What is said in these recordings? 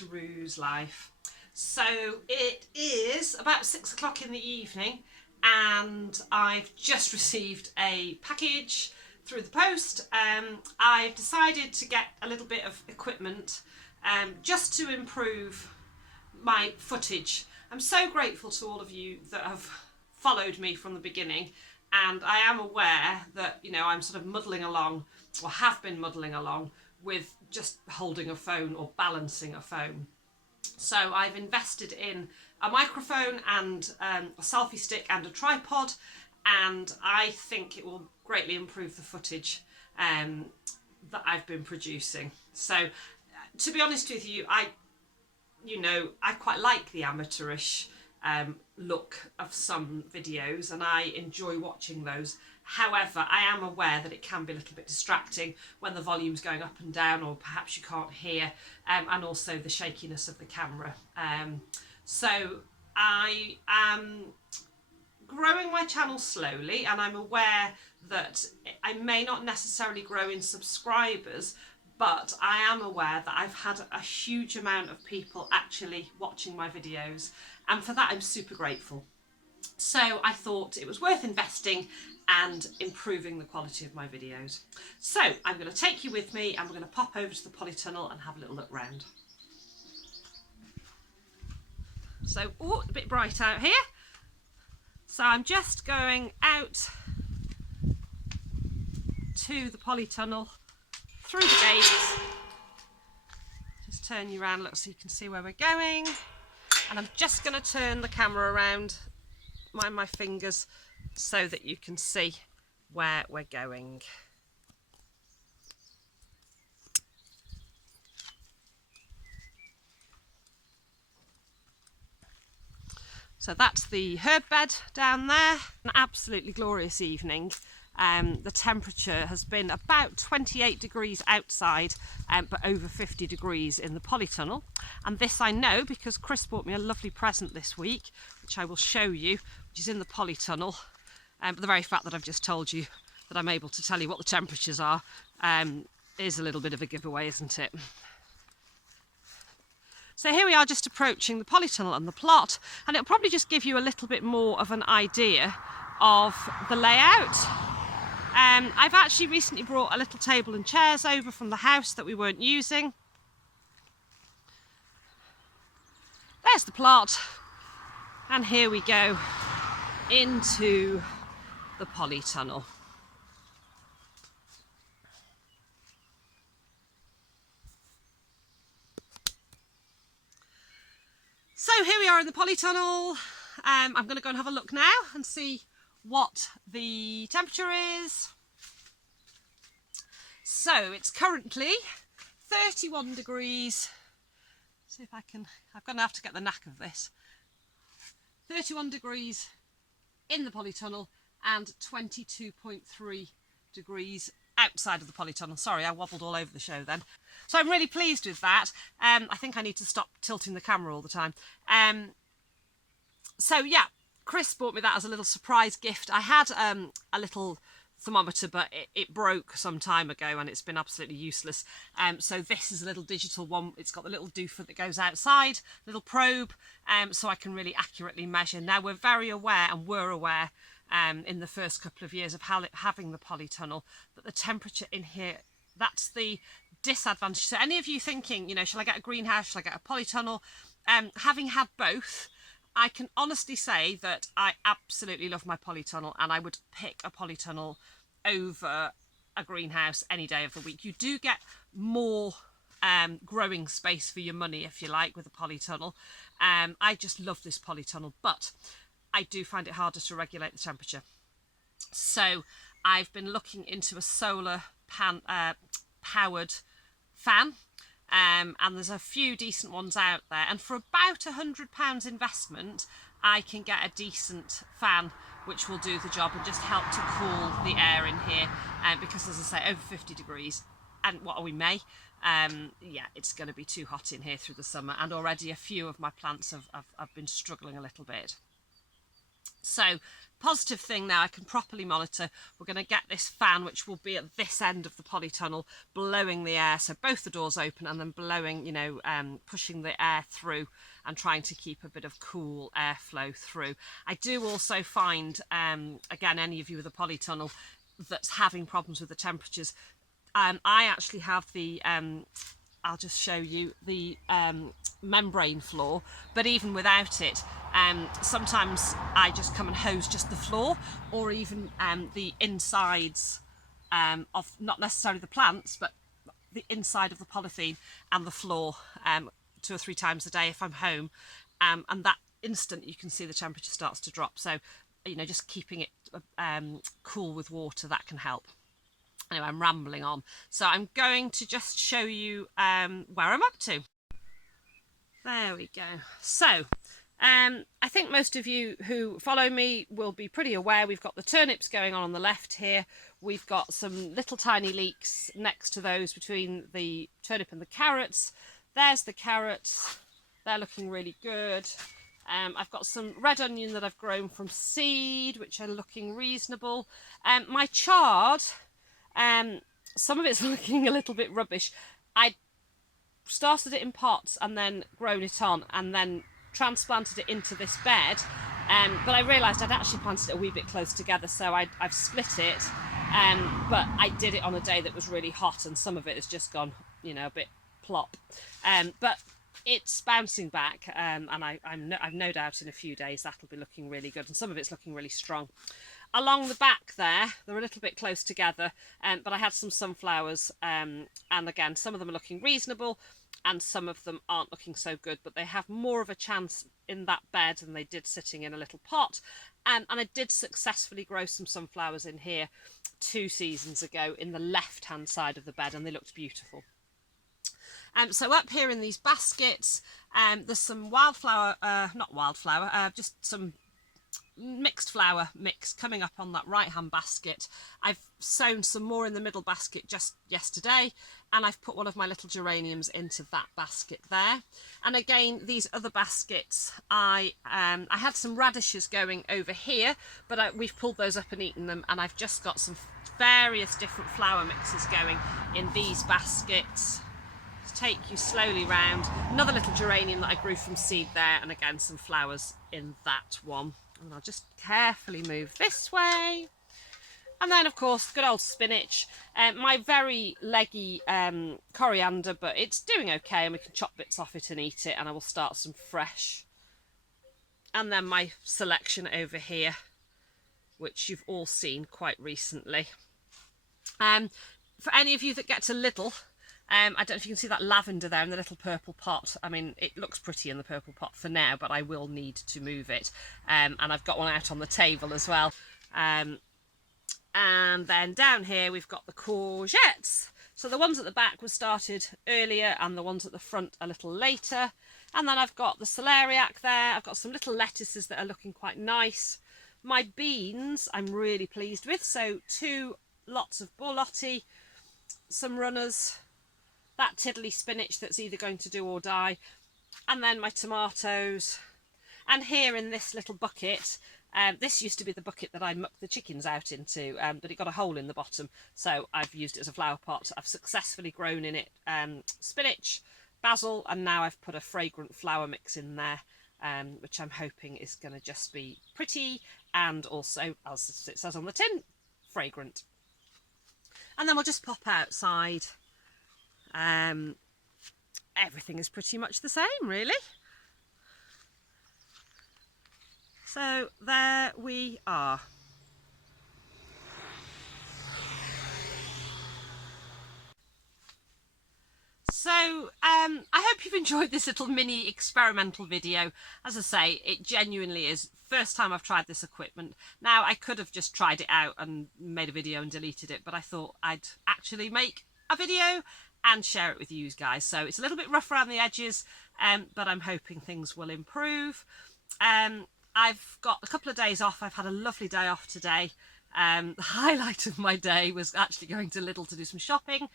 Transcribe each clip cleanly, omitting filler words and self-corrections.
to Rue's Life. So it is about 6 o'clock in the evening and I've just received a package through the post. I've decided to get a little bit of equipment just to improve my footage. I'm so grateful to all of you that have followed me from the beginning, and I am aware that, you know, I'm sort of muddling along, or have been muddling along, with just holding a phone or balancing a phone. So I've invested in a microphone and a selfie stick and a tripod, and I think it will greatly improve the footage that I've been producing. So to be honest with you, I quite like the amateurish look of some videos and I enjoy watching those. However, I am aware that it can be a little bit distracting when the volume's going up and down, or perhaps you can't hear, and also the shakiness of the camera. So I am growing my channel slowly, and I'm aware that I may not necessarily grow in subscribers, but I am aware that I've had a huge amount of people actually watching my videos, and for that I'm super grateful. So I thought it was worth investing and improving the quality of my videos. So I'm going to take you with me and we're going to pop over to the polytunnel and have a little look round. So, oh, a bit bright out here. So I'm just going out to the polytunnel through the gates. Just turn you around, look, so you can see where we're going. And I'm just going to turn the camera around, mind my fingers, so that you can see where we're going. So that's the herb bed down there. An absolutely glorious evening. The temperature has been about 28 degrees outside, but over 50 degrees in the polytunnel. And this I know because Chris bought me a lovely present this week, which I will show you, which is in the polytunnel. But the very fact that I've just told you that I'm able to tell you what the temperatures are is a little bit of a giveaway, isn't it? So here we are, just approaching the polytunnel and the plot, and it'll probably just give you a little bit more of an idea of the layout. I've actually recently brought a little table and chairs over from the house that we weren't using. There's the plot, and here we go into the polytunnel. So here we are in the polytunnel. I'm going to go and have a look now and see what the temperature is. So it's currently 31 degrees. See if I can, I'm going to have to get the knack of this. 31 degrees in the polytunnel and 22.3 degrees outside of the polytunnel. Sorry, I wobbled all over the show then. So I'm really pleased with that. I think I need to stop tilting the camera all the time. So yeah, Chris bought me that as a little surprise gift. I had a little thermometer, but it broke some time ago and it's been absolutely useless. So this is a little digital one. It's got the little doofah that goes outside, little probe, so I can really accurately measure. Now we're very aware, and were aware in the first couple of years of having the polytunnel, that the temperature in here, that's the disadvantage. So any of you thinking, you know, shall I get a greenhouse, shall I get a polytunnel? Having had both, I can honestly say that I absolutely love my polytunnel, and I would pick a polytunnel over a greenhouse any day of the week. You do get more growing space for your money, if you like, with a polytunnel. I just love this polytunnel, but I do find it harder to regulate the temperature. So I've been looking into a solar powered fan. And there's a few decent ones out there, and for about £100 investment I can get a decent fan which will do the job and just help to cool the air in here, because as I say, over 50 degrees, and what are we, May? Yeah, it's going to be too hot in here through the summer, and already a few of my plants have been struggling a little bit. So positive thing now, I can properly monitor. We're going to get this fan, which will be at this end of the polytunnel, blowing the air, so both the doors open and then blowing, you know, pushing the air through and trying to keep a bit of cool airflow through. I do also find, again, any of you with a polytunnel that's having problems with the temperatures, I actually have the I'll just show you the membrane floor, but even without it, sometimes I just come and hose just the floor, or even the insides of, not necessarily the plants, but the inside of the polythene and the floor 2 or 3 times a day if I'm home, and that instant you can see the temperature starts to drop. So, you know, just keeping it cool with water, that can help. Anyway, I'm rambling on. So I'm going to just show you where I'm up to. There we go. So I think most of you who follow me will be pretty aware we've got the turnips going on the left here. We've got some little tiny leeks next to those between the turnip and the carrots. There's the carrots. They're looking really good. I've got some red onion that I've grown from seed, which are looking reasonable. My chard, some of it's looking a little bit rubbish. I started it in pots and then grown it on and then transplanted it into this bed, but I realised I'd actually planted it a wee bit close together, so I've split it, but I did it on a day that was really hot and some of it has just gone, you know, a bit plop, but it's bouncing back, and I've no doubt in a few days that'll be looking really good, and some of it's looking really strong. Along the back there, they're a little bit close together, but I had some sunflowers, and again, some of them are looking reasonable and some of them aren't looking so good, but they have more of a chance in that bed than they did sitting in a little pot. And I did successfully grow some sunflowers in here 2 seasons ago in the left-hand side of the bed, and they looked beautiful. So up here in these baskets, there's some just some mixed flower mix coming up on that right hand basket. I've sown some more in the middle basket just yesterday, and I've put one of my little geraniums into that basket there. And again, these other baskets, I had some radishes going over here, but we've pulled those up and eaten them, and I've just got some various different flower mixes going in these baskets. Take you slowly round. Another little geranium that I grew from seed there, and again some flowers in that one. And I'll just carefully move this way. And then of course good old spinach, my very leggy coriander, but it's doing okay and we can chop bits off it and eat it, and I will start some fresh. And then my selection over here, which you've all seen quite recently. For any of you that get to Lidl, I don't know if you can see that lavender there in the little purple pot. I mean, it looks pretty in the purple pot for now, but I will need to move it. And I've got one out on the table as well. And then down here, we've got the courgettes. So the ones at the back were started earlier and the ones at the front a little later. And then I've got the celeriac there. I've got some little lettuces that are looking quite nice. My beans, I'm really pleased with. So 2 lots of borlotti, some runners, that tiddly spinach that's either going to do or die, and then my tomatoes. And here in this little bucket, this used to be the bucket that I mucked the chickens out into, but it got a hole in the bottom, so I've used it as a flower pot. I've successfully grown in it spinach, basil, and now I've put a fragrant flower mix in there, which I'm hoping is going to just be pretty, and also, as it says on the tin, fragrant. And then we'll just pop outside. Everything is pretty much the same, really. So there we are. So I hope you've enjoyed this little mini experimental video. As I say, it genuinely is first time I've tried this equipment. Now, I could have just tried it out and made a video and deleted it, but I thought I'd actually make a video and share it with you guys. So it's a little bit rough around the edges, but I'm hoping things will improve. I've got a couple of days off. I've had a lovely day off today. The highlight of my day was actually going to Lidl to do some shopping.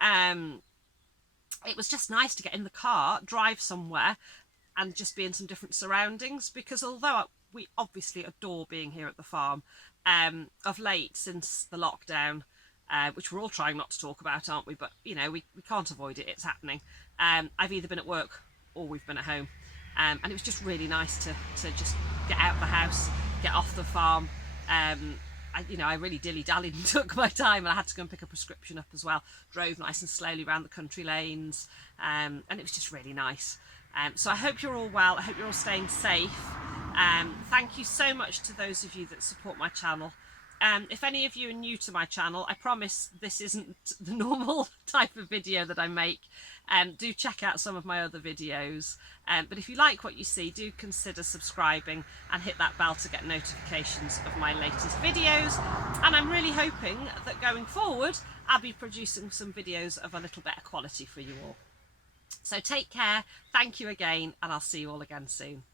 It was just nice to get in the car, drive somewhere and just be in some different surroundings, because although we obviously adore being here at the farm. Of late, since the lockdown, which we're all trying not to talk about, aren't we? But you know, we can't avoid it, it's happening. I've either been at work or we've been at home. And it was just really nice to just get out of the house, get off the farm. I really dilly-dallied and took my time, and I had to go and pick a prescription up as well. Drove nice and slowly around the country lanes, and it was just really nice. So I hope you're all well. I hope you're all staying safe. Thank you so much to those of you that support my channel. If any of you are new to my channel, I promise this isn't the normal type of video that I make. Do check out some of my other videos. But if you like what you see, do consider subscribing and hit that bell to get notifications of my latest videos. And I'm really hoping that going forward, I'll be producing some videos of a little better quality for you all. So take care, thank you again, and I'll see you all again soon.